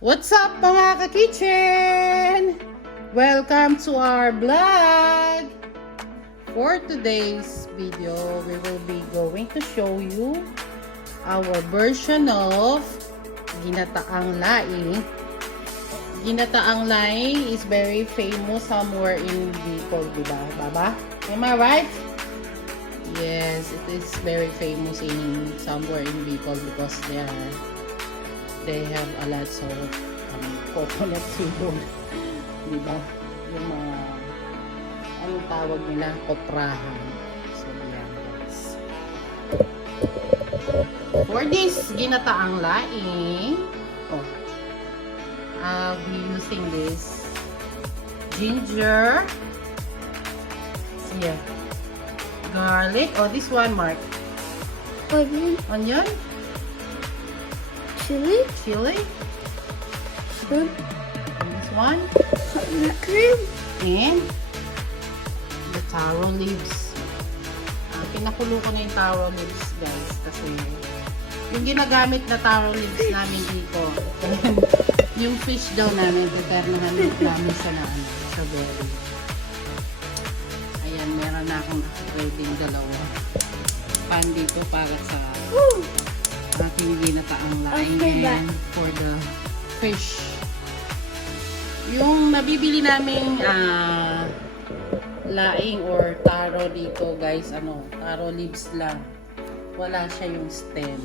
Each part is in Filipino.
What's up mga ka-kitchen? Welcome to our vlog! For today's video, we will be going to show you our version of ginataang laing. Ginataang laing is very famous somewhere in Bicol, diba, Baba? Am I right? Yes, it is very famous in somewhere in Bicol because they have a lot of coconut syrup. Diba? Yung mga anong tawag nila? Koprahan. So, yan guys. For this ginataang laing, I'll be using this ginger, yeah, garlic, this one, Mark. Onion, Chili, and this one, cream, and the taro leaves. Pinakulo ko na yung taro leaves, guys, kasi yung ginagamit na taro leaves namin dito, yung fish daw namin, prepare namin sa berry. Ayan, meron na akong ready dalawa pan dito para sa ating ginataang laing and for the fish. Yung nabibili naming laing or taro dito, guys, taro leaves lang. Wala siya yung stem.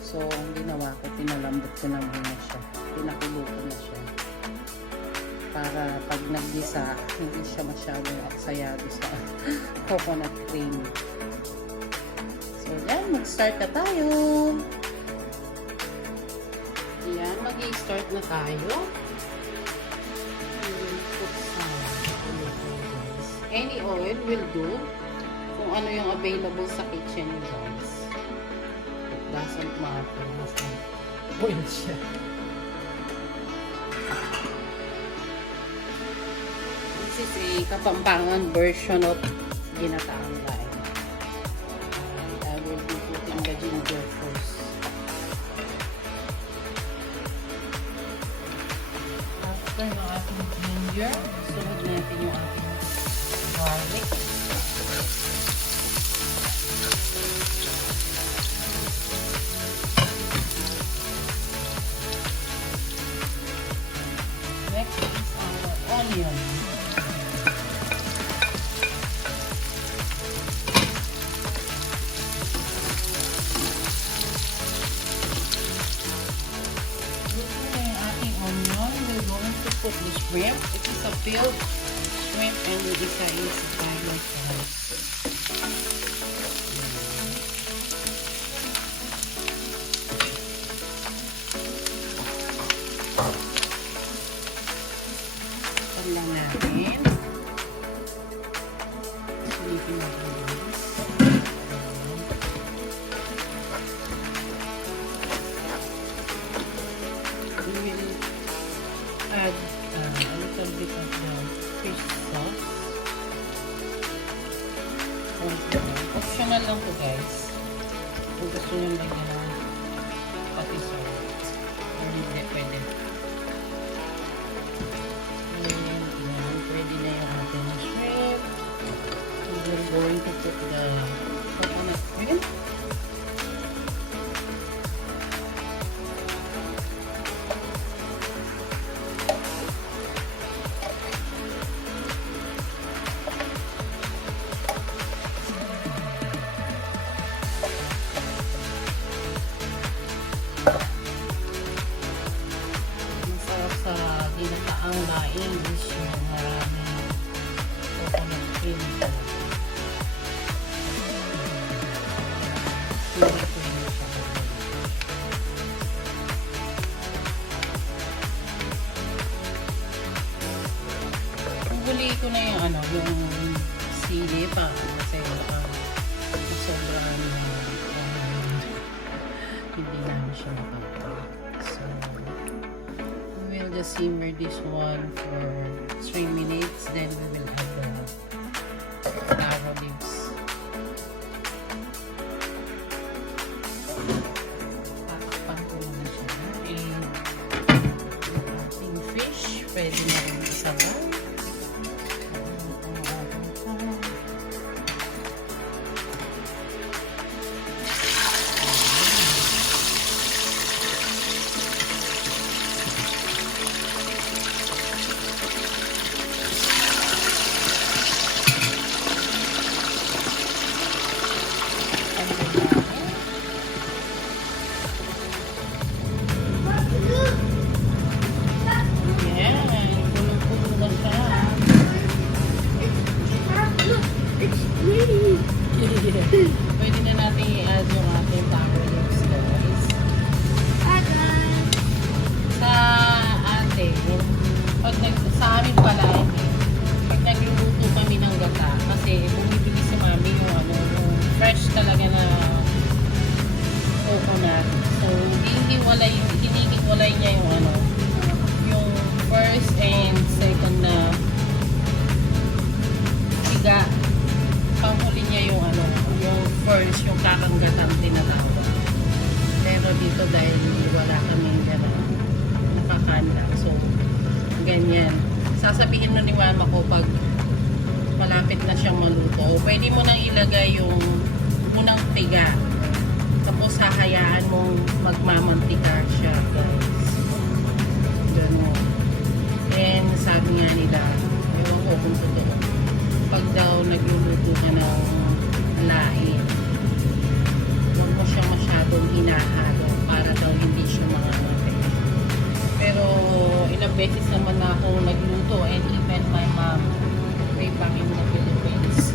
So, ang ginawa ko, pinalambot ko na muna siya. Pinakulo ko na siya. Para pag naggisa, hindi siya masyadong aksayado sa coconut cream. So, yan. Mag-start na tayo. Yan. Mag-i-start na tayo. Any oil will do. Kung ano yung available sa kitchen, guys. It doesn't matter. Basta oil siya. This is a Kapampangan version of ginataang laing. I will be putting the ginger first. After ng ating ginger, sunod natin yung ating garlic. Next is our onion. We're going to put the shrimp. It is a peeled shrimp and the isa is garlic rice. Ito lang natin. Silipin natin this. We will add a little bit of the fish sauce. Optional lang to, guys. Kung gusto nyo lagyan ng pati salt. Hindi, pwede. And yan, pwede na yung ating shrimp. We're going to put the coconut cream. Sa ginataang laing is yung maraming coconut cream. Huli ko na yung sili pa kasi sobrang hindi namin siya makapag. So, we'll just simmer this one for 3 minutes, then we will add the taro leaves. Tatakpan ko muna siya. Pwede na rin isabaw. Pwede na natin i-add yung ating taco leaves, guys. Sa atin, sa amin pala, pag nagluluto kami ng gata, kasi bumibili si mami yung, yung fresh talaga na coconut. So, hinihiwalay niya yung yung first and second na tiga. Panghuli niya yung yung first, yung kakanggatang tinatawag. Pero dito dahil wala kaming nakakanda. So, ganyan. Sasabihin na ni mama ko pag malapit na siyang maluto. Pwede mo nang ilagay yung unang tiga. Tapos hahayaan mong magmamantika siya, guys. Ganun. And sabi nga nila, ewan ko kung totoo, pag daw nagluluto ka ng lain, huwag mo siya masyadong hinahalo para daw hindi siya mangamatay. Pero ilang beses naman na ako nagluto, and even my mom way back in the Philippines,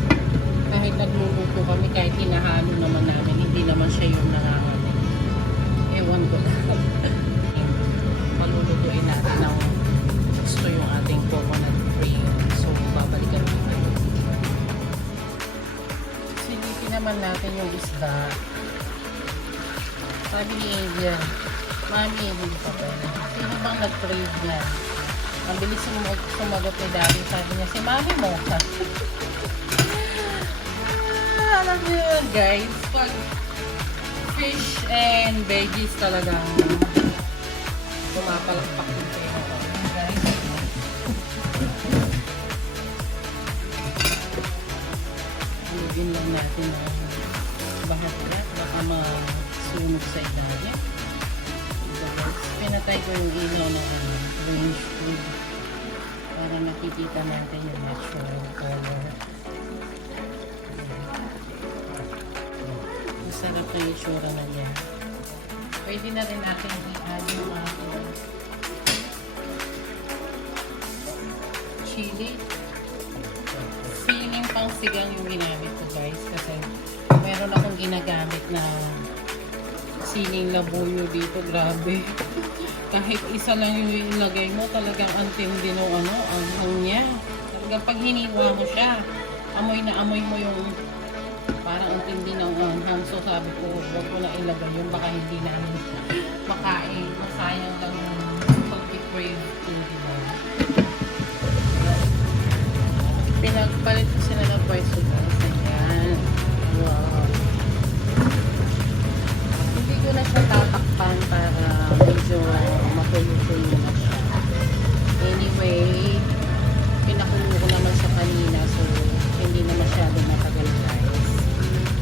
kahit nagluluto kami, kahit hinahalo naman namin, hindi naman siya yung nangangatay. Ewan ko lang. Malulutuin natin ng gusto yung ating coconut cream. So babalikan ko tayo. Silipin naman natin yung isda. Sabi ni Angel, Mami, hindi pa pwede. Sino bang nag-crave niya? Ang bilis sumagot ni Daddy. Sabi niya, si Mami mo. Alam niyo yun, guys. Pag fish and veggies talagang pumapalakpak yung pera ko. Guys. Alugin lang natin ang bahat na. Baka masunog sa ilalim. Pinatay ko yung ilaw ng range food para nakikita natin yung natural color. Masarap na yung itsura na yan. Pwede na rin natin i-add yung ating chili. Feeling pang sigang yung ginamit ko, guys, kasi meron akong ginagamit na siling labuyo dito, grabe. Kahit isa lang yung ilagay mo, talagang antindi no ang niya. Talagang pag hiniwa mo siya, amoy na amoy mo yung parang antindi ng anghang. So sabi ko, huwag ko na ilagay yun, baka hindi namin makain. Masayang lang yung pag-crave ko, diba? Pinagpalit ko sila ng pwesto, guys. Ayan. Wow. Hindi ko na siya tatakpan para medyo matuyo-tuyo na siya. Anyway, pinakulo ko naman siya kanina, so hindi na masyado matagal, guys.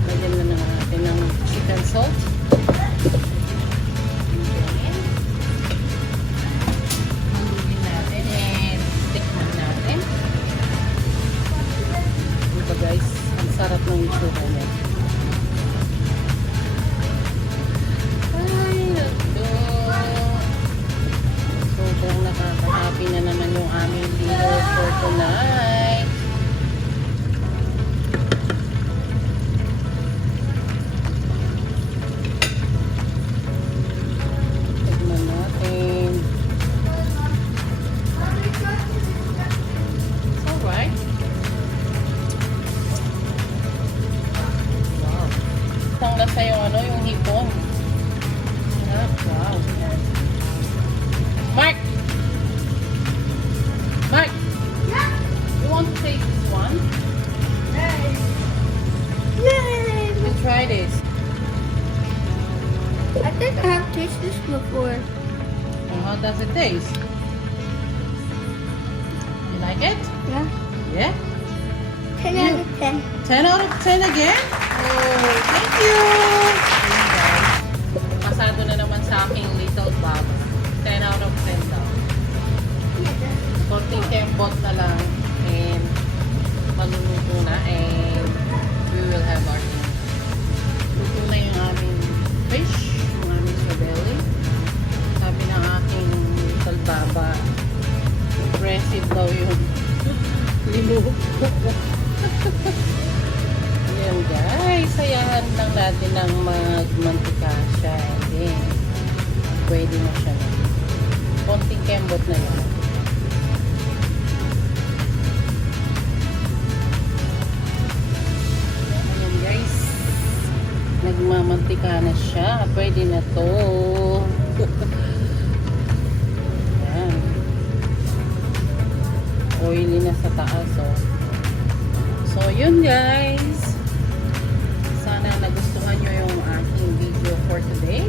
Lagyan na natin ng chicken salt. Halugin natin and tikman natin. Ito, guys, ang sarap ng itsura niya. Sobrang nakaka-happy na naman yung aming dinner for tonight. Tignan natin. It's alright. Wow. Isang lasa yung yung hipon. Wow. Mark! Mark! Yeah? You want to taste this one? Yay! Yay! Let's try this. I think I have tasted this before. And how does it taste? like it? Yeah. Yeah? 10 out of 10. 10 out of 10 again? Oh, thank you! Ayun guys. Pasado na naman sa aking little baba. 10 out of 10 daw. Konting kembot na lang. And maluluto na. And we will have our dinner. Luto na yung aming fish. Yung aming sabeli. Sabi ng aking little baba, impressive daw yung limuho. Ayan guys, sayahan lang natin ng magmantika siya. And then, pwede na siya. Konting kembot na yun. Ayan guys, nagmamantika na siya. Pwede na to. Ayan. Oily na sa taas, oh. So, yun guys. Sana nagustuhan nyo yung aking video for today.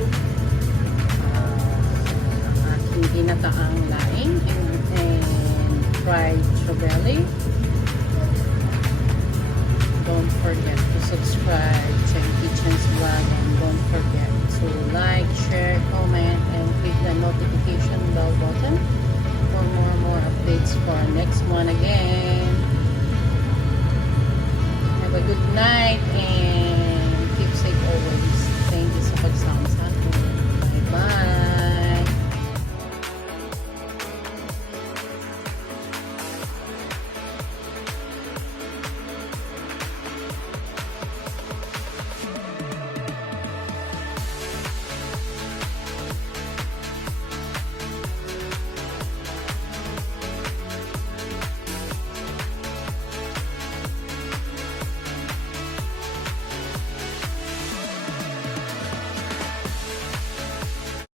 Ang aking ginataang laing and fried strawberry. Don't forget to subscribe to Kitchen's Vlog, and don't forget to like, share, comment, and click the notification bell button for more updates for our next one again. Have a good night and